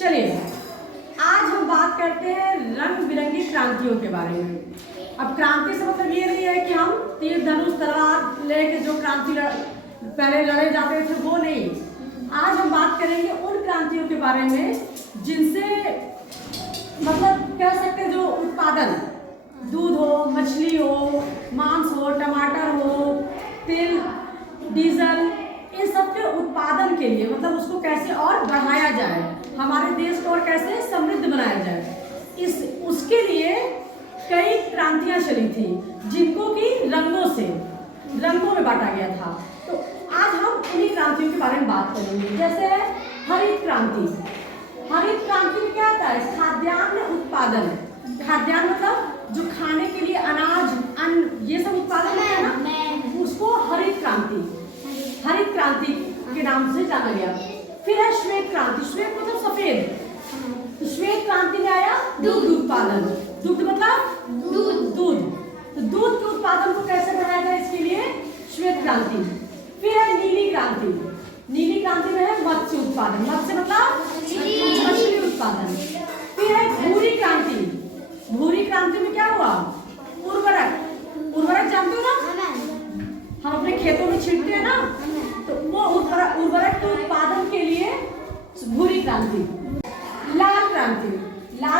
चलिए आज हम बात करते हैं रंग बिरंगी क्रांतियों के बारे में। अब क्रांति से मतलब ये नहीं है कि हम तीर धनुष तलवार लेके जो क्रांति पहले लड़े जाते थे वो नहीं। आज हम बात करेंगे उन क्रांतियों के बारे में जिनसे मतलब कह सकते हैं जो उत्पादन, दूध हो, मछली हो, मांस हो, टमाटर हो, तेल, डीजल, इन सब के उत्पादन के लिए मतलब उसको कैसे और बढ़ाया जाए, हमारे देश को और कैसे समृद्ध बनाया जाए, उसके लिए कई क्रांतियां चली थी जिनको कि रंगों में बांटा गया था। तो आज हम उन्हीं क्रांतियों के बारे में बात करेंगे। जैसे हरित क्रांति। हरित क्रांति में क्या आता है? खाद्यान्न उत्पादन। खाद्यान्न मतलब जो खाने के लिए अनाज, अन्न, ये सब उत्पादन है ना, उसको हरित क्रांति के नाम से जाना गया। फिर है श्वेत क्रांति। श्वेत मतलब सफेद। श्वेत क्रांति में आया दूध उत्पादन। दूध मतलब दूध। तो दूध के उत्पादन को कैसे बढ़ाया जाए, इसके लिए श्वेत क्रांति। फिर है नीली क्रांति। नीली क्रांति में है मत्स्य उत्पादन। मत्स्य मतलब मछली उत्पादन। फिर है भूरी क्रांति। भूरी क्रांति में क्या हुआ? उर्वरक जानते हो ना, हम अपने खेतों में छिड़कते हैं ना, तो वो उर्वरक के उत्पादन के लिए भूरी क्रांति। लाल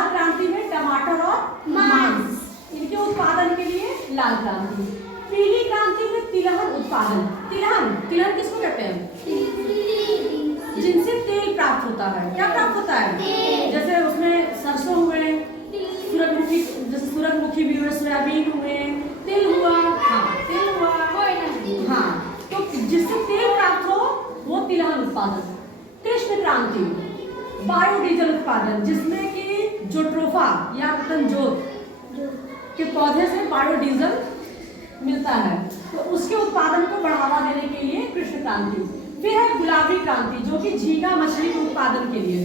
क्रांति में टमाटर और मांस, इनके उत्पादन के लिए लाल क्रांति। पीली क्रांति में तिलहन उत्पादन। तिलहन किसको कहते हैं? जिनसे तेल प्राप्त होता है। क्या प्राप्त होता है? जैसे उसमें सरसों हुए, सूरजमुखी भी हुए, सोयाबीन हुए, तिल हुआ, हाँ, तो जिससे तेल प्राप्त हो वो तिलहन उत्पादन। कृष्ण क्रांति, बायोडीजल उत्पादन, जिसमें कि जोट्रोफा या तंजोत के पौधे से बायोडीजल मिलता है, तो उसके उत्पादन को बढ़ावा देने के लिए कृष्ण क्रांति। फिर है गुलाबी क्रांति, जो कि झींगा मछली के उत्पादन के लिए,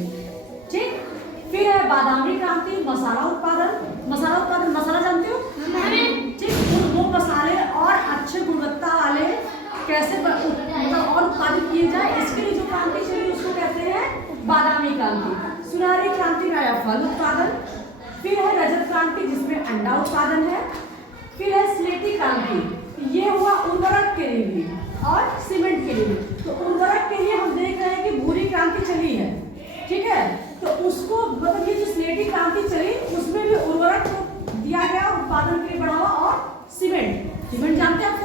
ठीक। फिर है बादामी क्रांति, मसाला उत्पादन। मसाला जानते हो? ठीक। वो मसाले और अच्छे गुणवत्ता वाले कैसे और उत्पादित किए जाए, इसके लिए जो क्रांति चली उसको कहते हैं बादामी क्रांति। सुनहरी क्रांति में आया फल उत्पादन। फिर है रजत क्रांति, जिसमें अंडा उत्पादन है। फिर है स्लेटी क्रांति, ये हुआ उर्वरक के लिए और सीमेंट के लिए। तो उर्वरक के लिए हम देख रहे हैं कि भूरी क्रांति चली है, ठीक है, तो उसको मतलब ये जो स्लेटी क्रांति चली उसमें भी उर्वरक को दिया गया उत्पादन के लिए बढ़ावा, और सीमेंट जानते हैं आप सब,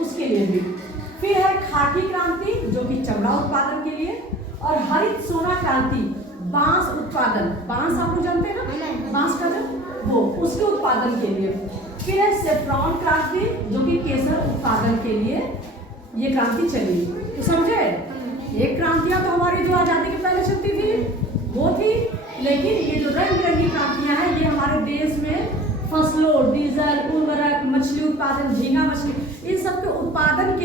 उसके लिए भी। फिर है खाकी क्रांति, जो कि चमड़ा उत्पादन के लिए। और हरित सोना क्रांति, बांस उत्पादन। बांस आप लोग जानते हैं ना, बांस का वो उसके उत्पादन के लिए। फिर है सेफ्रॉन क्रांति, जो कि केसर उत्पादन के लिए ये क्रांति चली। तो समझे, ये क्रांतियां तो हमारी जो आजादी के पहले चलती थी वो थी, लेकिन ये जो रंग बिरंगी क्रांतियां हैं ये हमारे देश में फसलों, डीजल, उर्वरक, मछली उत्पादन, झींगा मछली, इन सब के उत्पादन